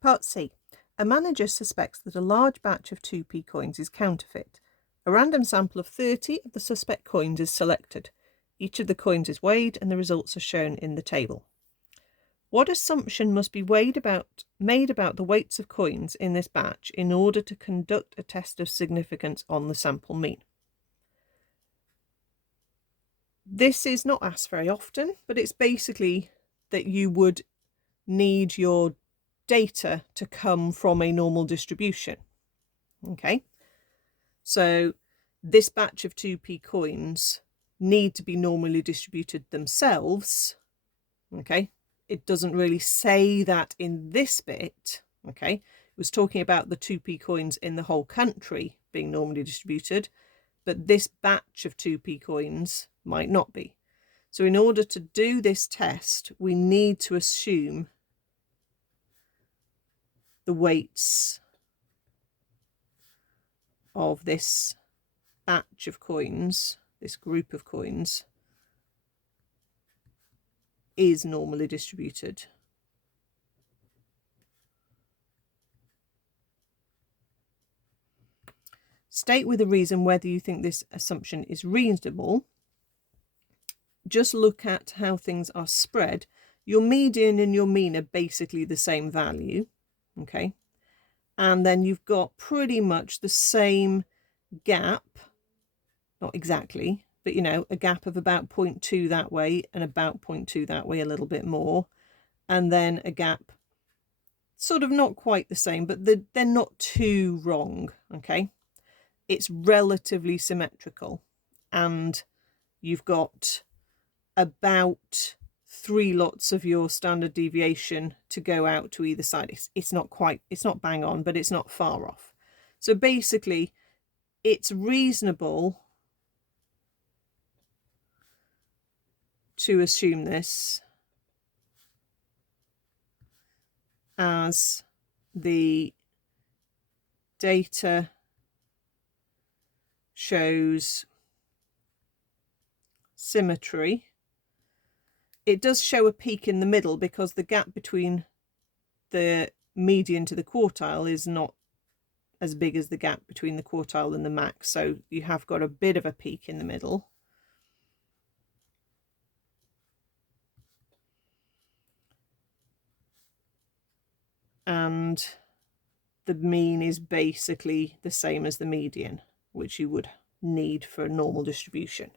Part C. A manager suspects that a large batch of 2p coins is counterfeit. A random sample of 30 of the suspect coins is selected. Each of the coins is weighed and the results are shown in the table. What assumption must be made about the weights of coins in this batch in order to conduct a test of significance on the sample mean? This is not asked very often, but it's basically that you would need your data to come from a normal distribution. Okay, so this batch of 2p coins need to be normally distributed themselves. Okay, it doesn't really say that in this bit. Okay, it was talking about the 2p coins in the whole country being normally distributed, but this batch of 2p coins might not be. So in order to do this test, we need to assume the weights of this batch of coins, this group of coins, is normally distributed. State with a reason whether you think this assumption is reasonable. Just look at how things are spread. Your median and your mean are basically the same value, okay? And then you've got pretty much the same gap, not exactly, but you know, a gap of about 0.2 that way and about 0.2 that way, a little bit more. And then a gap sort of not quite the same, but they're not too wrong, okay? It's relatively symmetrical, and you've got about 3 lots of your standard deviation to go out to either side. It's not bang on, but it's not far off. So basically, it's reasonable to assume this as the data shows symmetry. It does show a peak in the middle because the gap between the median to the quartile is not as big as the gap between the quartile and the max, so you have got a bit of a peak in the middle. And the mean is basically the same as the median, which you would need for a normal distribution.